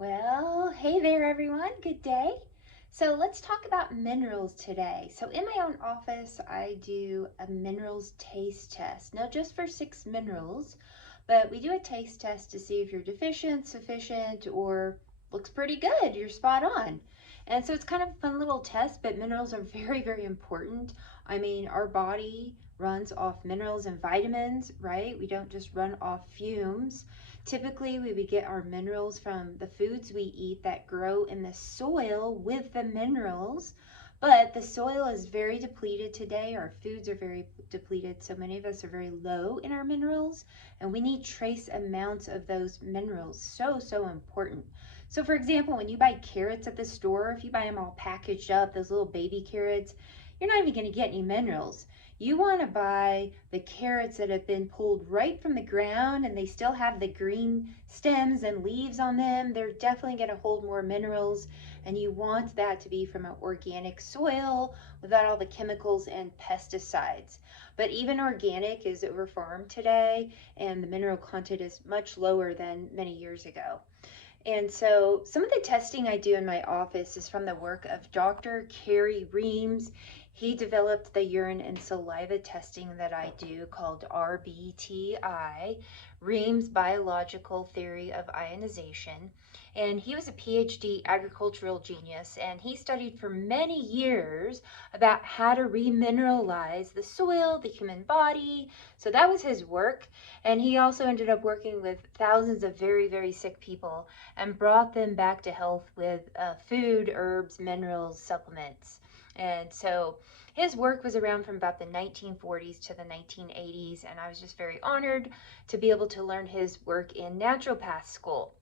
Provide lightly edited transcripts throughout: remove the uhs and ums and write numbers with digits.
Well, hey there everyone, good day. So let's talk about minerals today. So in my own office, I do a minerals taste test. Now just for 6 minerals, but we do a taste test to see if you're deficient, sufficient, or looks pretty good, you're spot on. And so it's kind of a fun little test, but minerals are very, very important. I mean, our body runs off minerals and vitamins, right? We don't just run off fumes. Typically, we would get our minerals from the foods we eat that grow in the soil with the minerals, but the soil is very depleted today. Our foods are very depleted, so many of us are very low in our minerals, and we need trace amounts of those minerals. So important. So for example, when you buy carrots at the store, if you buy them all packaged up, those little baby carrots, you're not even going to get any minerals. You want to buy the carrots that have been pulled right from the ground and they still have the green stems and leaves on them. They're definitely going to hold more minerals, and you want that to be from an organic soil without all the chemicals and pesticides. But even organic is overfarmed today, and the mineral content is much lower than many years ago. And so some of the testing I do in my office is from the work of Dr. Carey Reams. He developed the urine and saliva testing that I do called RBTI, Reams Biological Theory of Ionization. And he was a PhD agricultural genius, and he studied for many years about how to remineralize the soil, the human body. So that was his work. And he also ended up working with thousands of very, very sick people and brought them back to health with food, herbs, minerals, supplements. And so his work was around from about the 1940s to the 1980s, and I was just very honored to be able to learn his work in naturopath school.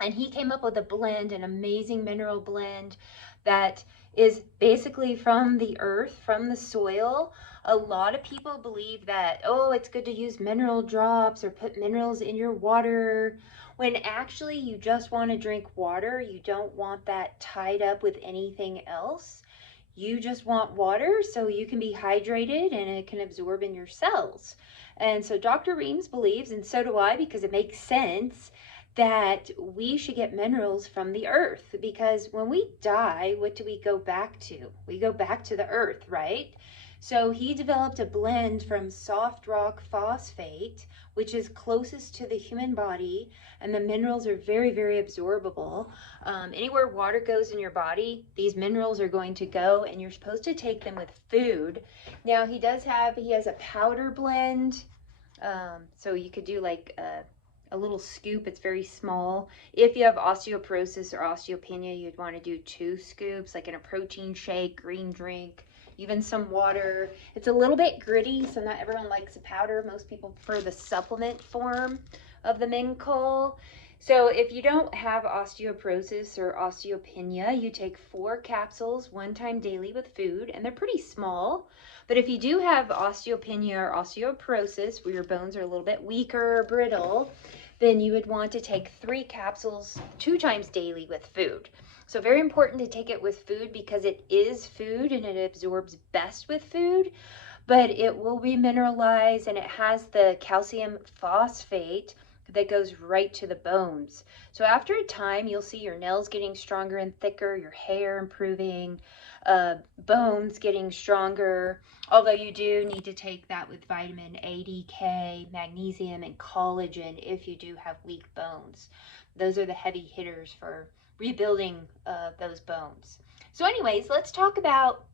And he came up with a blend, an amazing mineral blend that is basically from the earth, from the soil. A lot of people believe that, oh, it's good to use mineral drops or put minerals in your water, when actually you just want to drink water. You don't want that tied up with anything else. You just want water so you can be hydrated and it can absorb in your cells. And so Dr. Reams believes, and so do I because it makes sense, that we should get minerals from the earth, because when we die, what do we go back to? We go back to the earth, right? So he developed a blend from soft rock phosphate, which is closest to the human body, and the minerals are very, very absorbable. Anywhere water goes in your body, these minerals are going to go, and you're supposed to take them with food. Now he has a powder blend, so you could do like a little scoop. It's very small. If you have osteoporosis or osteopenia, you'd want to do 2 scoops, like in a protein shake, green drink, even some water. It's a little bit gritty, so not everyone likes the powder. Most people prefer the supplement form of the Mincol. So if you don't have osteoporosis or osteopenia, you take 4 capsules 1 time daily with food, and they're pretty small. But if you do have osteopenia or osteoporosis, where your bones are a little bit weaker or brittle, then you would want to take 3 capsules 2 times daily with food. So very important to take it with food because it is food and it absorbs best with food, but it will remineralize, and it has the calcium phosphate that goes right to the bones. So after a time, you'll see your nails getting stronger and thicker, your hair improving, bones getting stronger, although you do need to take that with vitamin A, D, K, magnesium, and collagen if you do have weak bones. Those are the heavy hitters for rebuilding those bones. So anyways, let's talk about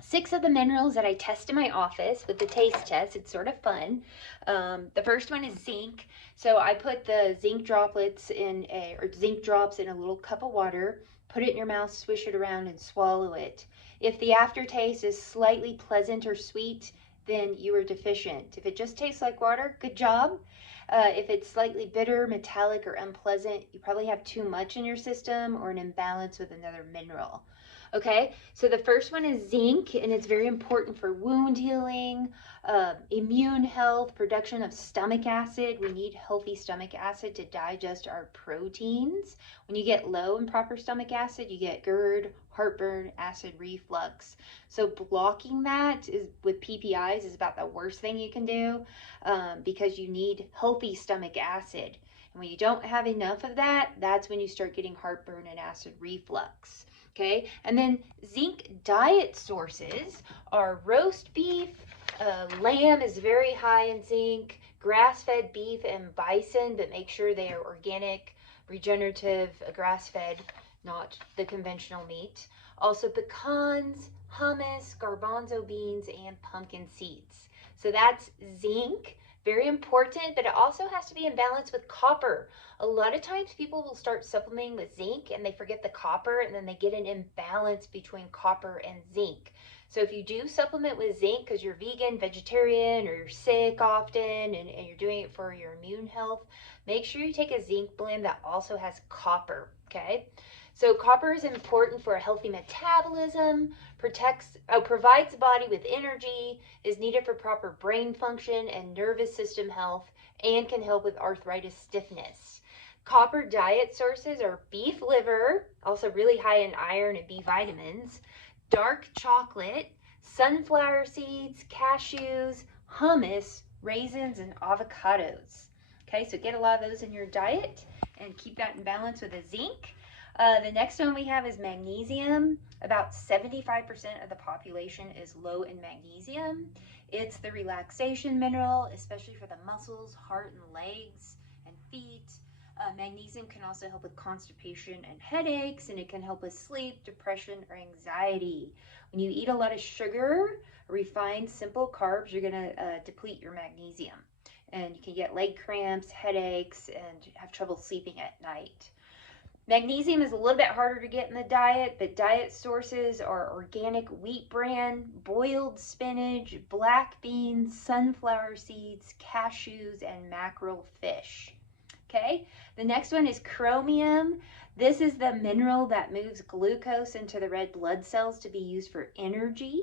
6 of the minerals that I test in my office with the taste test. It's sort of fun. The first one is zinc. So I put the zinc drops in a little cup of water, put it in your mouth, swish it around, and swallow it. If the aftertaste is slightly pleasant or sweet, then you are deficient. If it just tastes like water, good job. If it's slightly bitter, metallic, or unpleasant, you probably have too much in your system or an imbalance with another mineral. Okay, so the first one is zinc, and it's very important for wound healing, immune health, production of stomach acid. We need healthy stomach acid to digest our proteins. When you get low in proper stomach acid, you get GERD, heartburn, acid reflux. So blocking that with PPIs is about the worst thing you can do, because you need healthy stomach acid. When you don't have enough of that, that's when you start getting heartburn and acid reflux. Okay, and then zinc diet sources are roast beef, lamb is very high in zinc, grass-fed beef and bison, but make sure they are organic, regenerative, grass-fed, not the conventional meat. Also pecans, hummus, garbanzo beans, and pumpkin seeds. So that's zinc. Very important, but it also has to be in balance with copper. A lot of times people will start supplementing with zinc and they forget the copper, and then they get an imbalance between copper and zinc. So if you do supplement with zinc because you're vegan, vegetarian, or you're sick often and you're doing it for your immune health, make sure you take a zinc blend that also has copper, okay? So copper is important for a healthy metabolism, provides the body with energy, is needed for proper brain function and nervous system health, and can help with arthritis stiffness. Copper diet sources are beef liver, also really high in iron and B vitamins, dark chocolate, sunflower seeds, cashews, hummus, raisins, and avocados. Okay, so get a lot of those in your diet and keep that in balance with a zinc. The next one we have is magnesium. About 75% of the population is low in magnesium. It's the relaxation mineral, especially for the muscles, heart, and legs, and feet. Magnesium can also help with constipation and headaches, and it can help with sleep, depression, or anxiety. When you eat a lot of sugar, refined, simple carbs, you're going to deplete your magnesium. And you can get leg cramps, headaches, and have trouble sleeping at night. Magnesium is a little bit harder to get in the diet, but diet sources are organic wheat bran, boiled spinach, black beans, sunflower seeds, cashews, and mackerel fish. Okay, the next one is chromium. This is the mineral that moves glucose into the red blood cells to be used for energy.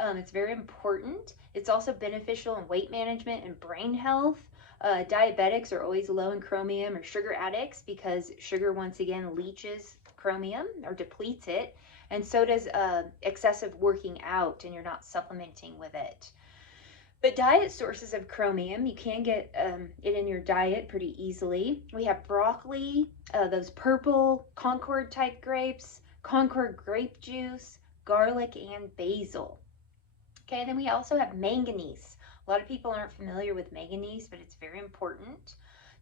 It's very important. It's also beneficial in weight management and brain health. Diabetics are always low in chromium, or sugar addicts, because sugar once again leaches chromium or depletes it, and so does excessive working out, and you're not supplementing with it. But diet sources of chromium, you can get it in your diet pretty easily. We have broccoli, those purple Concord type grapes, Concord grape juice, garlic, and basil. Okay, then we also have manganese. A lot of people aren't familiar with manganese, but it's very important.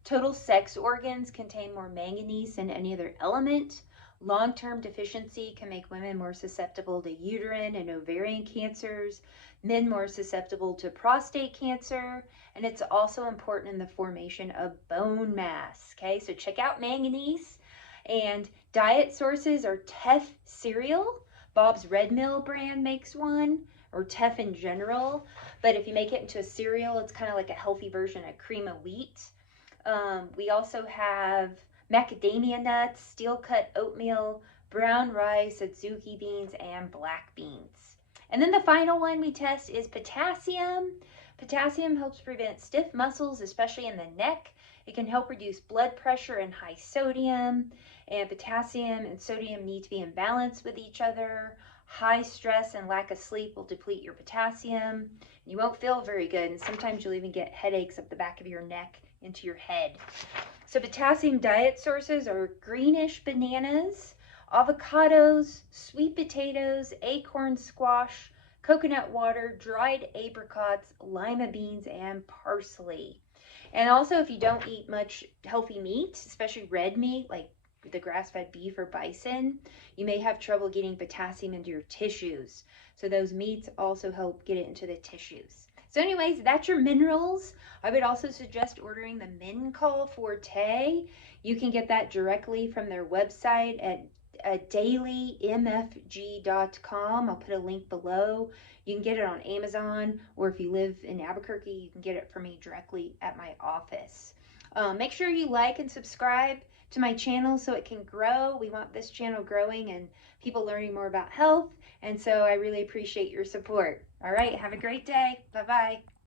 Total sex organs contain more manganese than any other element. Long-term deficiency can make women more susceptible to uterine and ovarian cancers, men more susceptible to prostate cancer, and it's also important in the formation of bone mass. Okay, so check out manganese. And diet sources are Teff cereal. Bob's Red Mill brand makes one, or Teff in general, but if you make it into a cereal, it's kind of like a healthy version of cream of wheat. We also have macadamia nuts, steel-cut oatmeal, brown rice, adzuki beans, and black beans. And then the final one we test is potassium. Potassium helps prevent stiff muscles, especially in the neck. It can help reduce blood pressure and high sodium, and potassium and sodium need to be in balance with each other. High stress and lack of sleep will deplete your potassium. You won't feel very good, and sometimes you'll even get headaches up the back of your neck into your head. So potassium diet sources are greenish bananas, avocados, sweet potatoes, acorn squash, coconut water, dried apricots, lima beans, and parsley. And also, if you don't eat much healthy meat, especially red meat like the grass-fed beef or bison, you may have trouble getting potassium into your tissues. So those meats also help get it into the tissues. So anyways, that's your minerals. I would also suggest ordering the Mincol Forte. You can get that directly from their website at dailymfg.com. I'll put a link below. You can get it on Amazon, or if you live in Albuquerque, you can get it from me directly at my office. Make sure you like and subscribe to my channel so it can grow. We want this channel growing and people learning more about health, and so I really appreciate your support. All right, have a great day. Bye-bye.